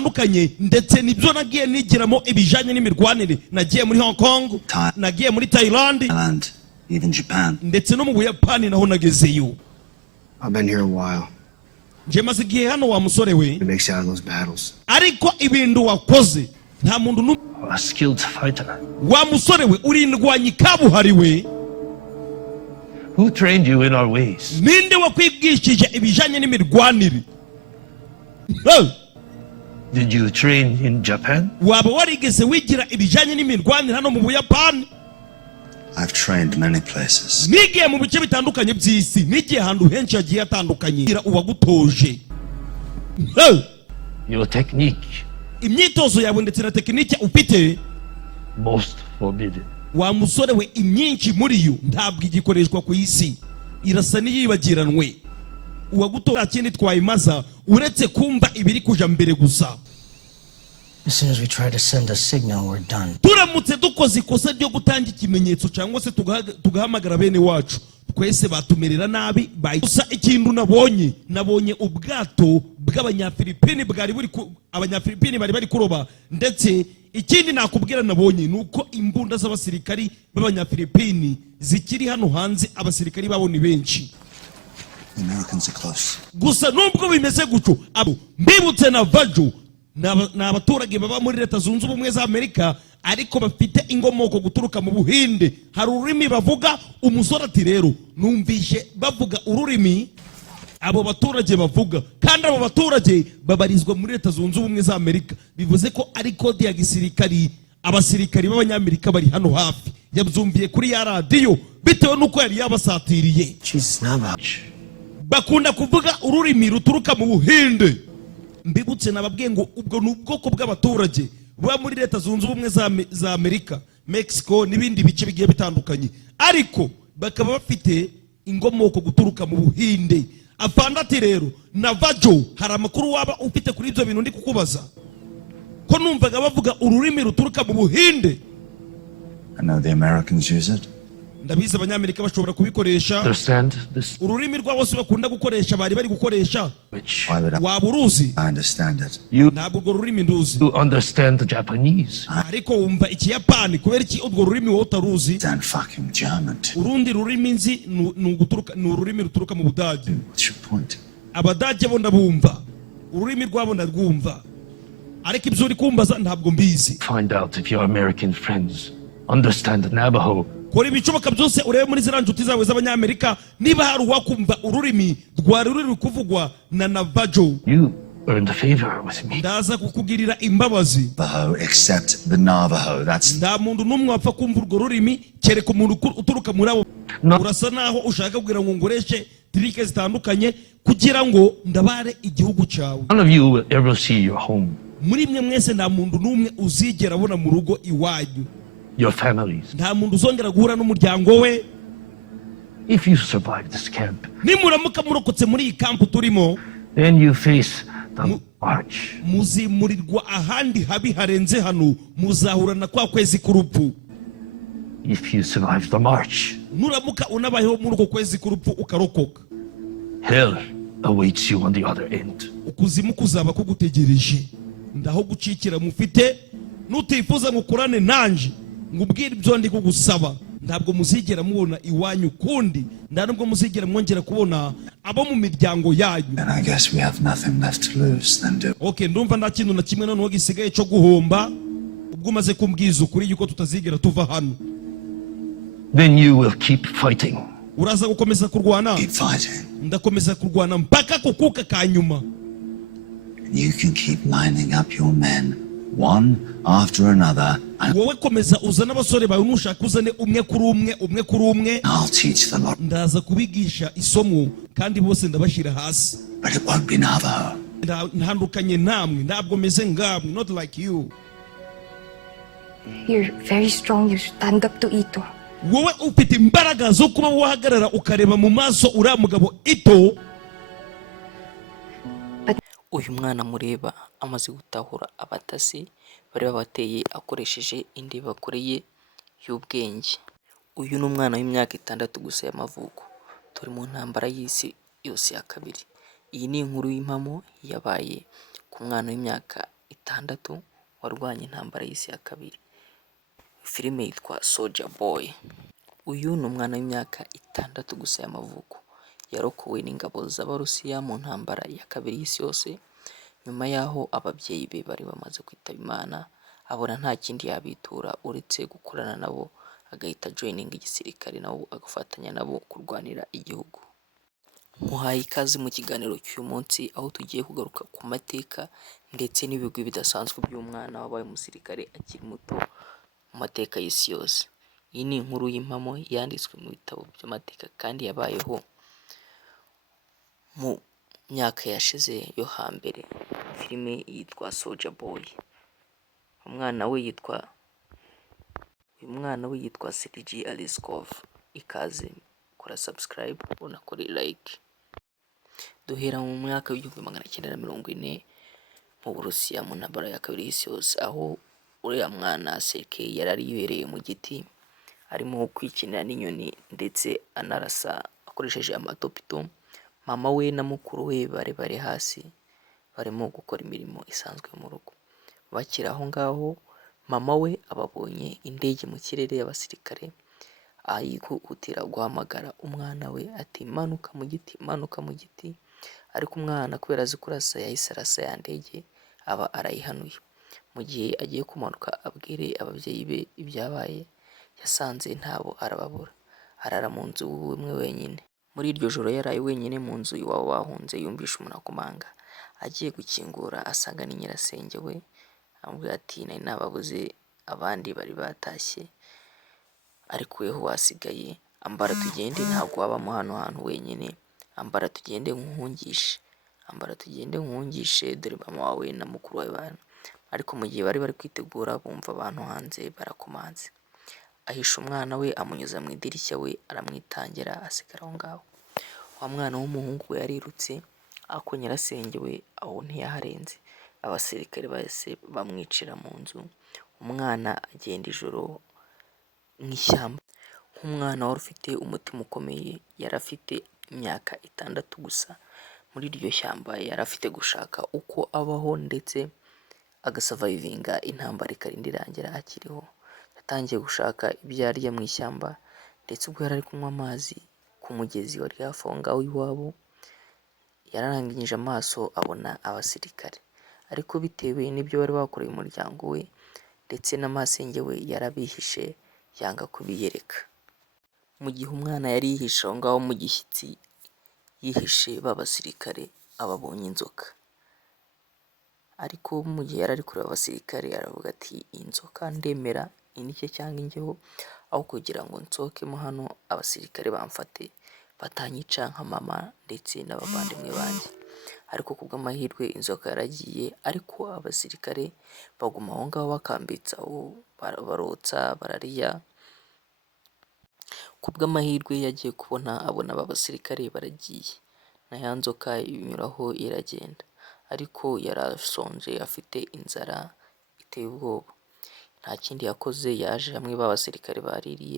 bitandukanye ndetse nibyo nagiye nigiramo ibijanye n'imirwanire. Nagiye muri Hong Kong, nagiye muri Thailand, even Japan. ndetse no mu Buyapani naho nagezeyo. I've been here a while. Je maze igihe hano wa musore we. It makes out of those battles. Ariko ibintu wakoze nta muntu A skilled fighter. wa musore we urindwanyi kabuhariwe. Who trained you in our ways? Ninde wakwigishije ibijanye n'imirwanire? Did you train in Japan? Waba warigeze wigira ibijanye n'imirwanire hano mu Buyapani? I've trained many places. Nigiye mu bice bitandukanye by'isi, nigiye ahantu henshi hagiye atandukanye. Ira uwagutoje. Your technique. Imyitozo yawe ndetse na tekinike ufite Most forbidden. wa musore we, imyinshi muri yo ntabwo igikoreshwa ku isi, irasa n'iyibagiranwe. Uwagutora kindi twayimaza uretse kumva ibiri kuja mbere gusa. As soon as we try to send a signal, we're done. Turamutse dukoze ikosa ryo gutanga ikimenyetso cyangwa se tugahamagara bene wacu, twese batumerera nabi. Gusa ikintu nabonye ubwato bw'abanyafilipini abanyafilipini bari bari kuroba, ndetse ikindi nakubwira nabonye nuko imbunda z'abasirikari b'abanyafilipini zikiri hano hanze. Abasirikari babo ni benshi. Americans are close. Gusa nubwo bimeze gutyo, abo mbibutse na Vajo n'abaturage baba muri Leta Zunze Ubumwe za Amerika, ariko bafite ingomoko guturuka mu Buhinde. Hari ururimi bavuga. Umusore ati rero numvishe bavuga ururimi abo baturage bavuga, kandi abo baturage babarizwa muri Leta Zunze Ubumwe za Amerika. Bivuze ko ari kode ya gisirikari. Abasirikari b'abanyamerika bari hano hafi. Yabyumviye kuri ya radio bitewe nuko yari yabasatiriye. Bakunda kuvuga ururimi ruturuka mu Buhinde. Mbibutse nababwiye ngo ubwo n'ubwoko bw'abaturage baba muri Leta Zunze Ubumwe za Amerika, Mexico n'ibindi bice bigiye bitandukanye, ariko bakaba bafite ingomoko guturuka mu Buhinde. Afandati rero na Vajo, hari amakuru waba ufite kuri ibyo bintu ndi kukubaza? Ko numvaga bavuga ururimi ruturuka mu Buhinde. I know the Americans use it. Ndabizi abanyamerika bashobora kubikoresha. Understand this? Ururimi rwabo se bakunda gukoresha, bari gukoresha. Why would Waba uruzi? I understand it? Ntabwo urwo rurimi nduzi. You understand the Japanese? Ariko wumva Ikiyapani, kubera iki urwo rurimi wowe utaruzi? And fucking German too. Urundi rurimi nzi ni ururimi ruturuka mu Budage. What's your point? Abadage bo ndabumva, ururimi rwabo ndarwumva, ariko ibyo uri kumbaza ntabwo mbizi. Find out if your American friends understand Navajo. Kora ibishoboka byose urebe muri ziriya nshuti zawe z'abanyamerika niba hari uwakumva ururimi ruri kuvugwa na Navajo. You earned a favor with me. Ndaza kukugirira imbabazi. Navajo, except the Navajo. That's nta muntu n'umwe wapfa kumva urwo rurimi kereka umuntu uturuka muri abo. Urasa naho ushaka kugira ngo ngoreshe trike zitandukanye kugira ngo ndabare igihugu cyawe. none of you will ever see your home. Muri mwe mwese nta muntu n'umwe uzigera abona mu rugo iwanyu. Your families. Nta muntu uzongera guhura n'umuryango we. If you survive this camp, nimuramuka murokotse muri iyi kampu turimo, then you face the march. Muzimurirwa ahandi habi harenze hano, muzahura na kwa kwezi k'urupfu. If you survive the march, nuramuka unabayeho muri uko kwezi k'urupfu ukarokoka, hell awaits you on the other end. ukuzimu kuzaba kugutegereje. Ndaho gucikira mufite, nutifuza ngukurane nanje ngubwira ibyo ndi kugusaba, ntabwo muzigera mubona iwanyu kundi, nda nubwo muzigera mwongera kubona abo mu miryango yanyu. And I guess we have nothing left to lose then, do. Okay, ndumva nta kintu na kimwe noneho gisigaye cyo guhomba, ubwo umaze kumbwiza ukuri yuko tutazigera tuva hano. Then you will keep fighting. Uraza gukomeza kurwana? Keep fighting. Ndakomeza kurwana mpaka kukuka kanyuma. You can keep lining up your men, one after another. Wowe komeza uzana abasore bawe, nushaka uzane umwe kuri umwe. I'll teach them. Ndaza kubigisha isomo kandi bose ndabashira hasi. But it won't be Navajo. Ntandukanye namwe, ntabwo meze ngamwe, not like you. You're very strong. You stand up to Ito. Wowe ufite imbaraga zo kuba wahagarara ukareba mu maso uriya mugabo Ito. Uyu mwana mureba amaze gutahura abatasi bari babateye akoresheje indi bakoreye y'ubwenge. Uyu ni umwana w'imyaka 6 gusa y'amavuko. Turi mu ntambara y'isi yose ya kabiri. Iyi ni inkuru y'impamo yabaye ku mwana w'imyaka 6 warwanye intambara y'isi ya kabiri. Filime yitwa Soldier Boy. Uyu ni umwana w'imyaka 6 gusa y'amavuko, yarokowe n'ingabo z'Abarusiya mu ntambara ya kabiri y'isi yose. Nyuma y'aho ababyeyi be bari bamaze kwitaba Imana, abona nta kindi yabitura uretse gukorana nabo, agahita joininga igisirikare nabo agafatanya nabo kurwanira igihugu. Muhaye ikaze mu kiganiro cy'uyu munsi, aho tugiye kugaruka ku mateka ndetse n'ibigwi bidasanzwe by'umwana wabaye umusirikare akiri muto mu mateka y'isi yose. Iyi ni inkuru y'impamo yanditswe mu bitabo by'amateka kandi yabayeho mu myaka yashize yo hambere. Filime yitwa Soldier Boy. Uyu mwana we yitwa Sergei Aleskov. Ikaze, kora subscribe unakore like. Duhera mu mwaka w'1940 mu Burusiya mu ntambara ya kabiri y'isi yose, aho uriya mwana Sergei yari yibereye mu giti arimo kwikinira n'inyoni ndetse anarasa akoresheje amatopito. Mama we na mukuru we bari hasi barimo gukora imirimo isanzwe mu rugo. Bakiri aho ngaho, mama we ababonye indege mu kirere y'abasirikare, ayihutira guhamagara umwana we ati manuka mu giti, manuka mu giti. Ariko umwana kubera azi kurasa yahise arasa ya ndege aba arayihanuye. Mu gihe agiye kumanuka abwire ababyeyi be ibyabaye, yasanze ntabo arababura. Arara mu nzu umwe wenyine. Muri iryo joro yaraye wenyine mu nzu iwabo bahunze, yumvisha umuntu akomanga. Agiye gukingura asanga ni nyirasenge we, amubwira ati nari nababuze, abandi bari batashye ariko weho wasigaye, ambara tugende, ntabwo wabamo hano hantu wenyine, ambara tugende nkuhungishe, ambara tugende nkuhungishe, dore mama wawe na mukuru wawe bana. Ariko mu gihe bari kwitegura bumva abantu hanze barakomanze. Ahisha umwana we amunyuza mu idirishya, we aramwitangira asigara aho ngaho. Wa mwana w'umuhungu we yarirutse, ako nyirasenge we aho ntiyaharenze. Abasirikare bahise bamwicira mu nzu. Umwana agenda ijoro nk'ishyamba. Nk'umwana wari ufite umutima ukomeye, yari afite imyaka 6 gusa. Muri iryo shyamba yari afite gushaka uko abaho ndetse agasavayivinga intambara ikarinda irangira akiriho. Yatangiye gushaka ibyo arya mu ishyamba, ndetse ubwo yari ari kunywa amazi ku mugezi wari hafi aho ngaho iwabo, yararangije amaso abona abasirikare. Ariko bitewe n'ibyo bari bakoreye umuryango we ndetse n'amasenge we, yarabihishe yanga kubiyereka. Mu gihe umwana yari yihishe aho ngaho mu gishyitsi yihishe b'abasirikare, ababonye inzoka. Ariko mu gihe yari ari kureba abasirikare aravuga ati iyi nzoka ndemera inike cyangwa ingeho, aho kugira ngo nsohokemo hano abasirikare bamfate batanyica nka mama ndetse n'abavandimwe banjye. Ariko kubw'amahirwe inzoka yaragiye, ariko abasirikare baguma aho ngaho bakambitse aho, barotsa bararya. Kubw'amahirwe yagiye kubona abona aba basirikare baragiye, na ya nzoka inyuraho iragenda. Ariko yarasonje afite inzara iteye ubwoba. Nta kindi yakoze, yaje hamwe b'abasirikare baririye